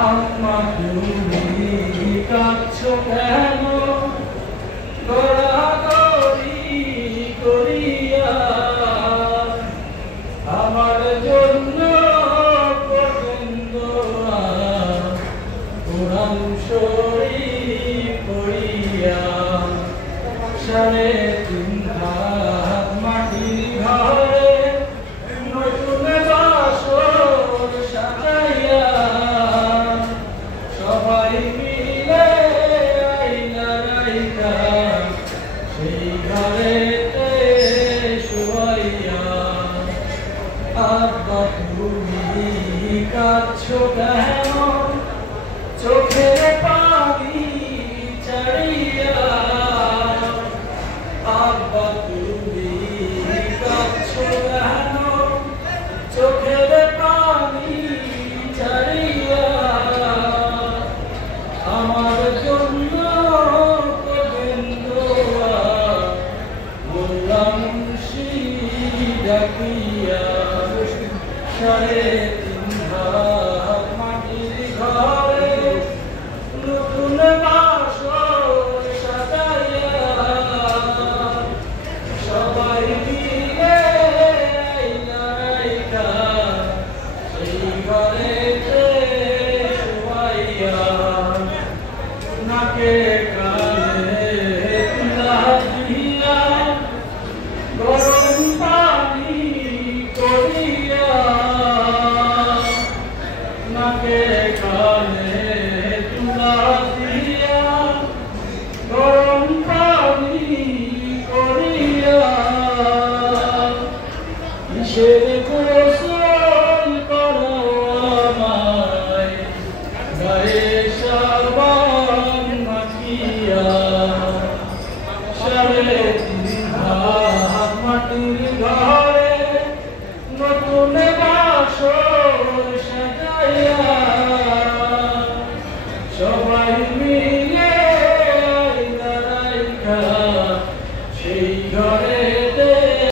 আম্মা তুমি কাঁদছো কেন গড়াগড়ি করিয়া আমার জন্য পছন্দ কোরআন শরীফ পড়িয়া সাড়ে তিন হাত মাটির ঘরে নতুন বাসর সাজাইয়া সবাই মিলে আইলা রাইতা সেই ঘরেতে শুয়াইয়া আব্বা তুমি কাঁদছো কেন চোখের পানি ছাড়িয়া আব্বা তুমি কাঁদছো কেন চোখের পানি ছাড়িয়া আমার জন্য গোবিন্দা মোল্লা মুন্সি ডাকিয়া সাড়ে তিন হাত মাটির ঘরে নতুন বাসর সাজাইয়া সবাই মিলে আইলা রাইতা সেই ঘরেতে শুয়াইয়া নাকে কানে তুলা দিয়া গরম পানি করিয়া নাকে কানে তুলা দিয়া গরম পানি করিয়া কিসের গোসল করো আমায় গায়ে সাবান মাখিয়া সাড়ে তিন হাত মাটির ঘরে নতুন বাসর সাজাইয়া সবাই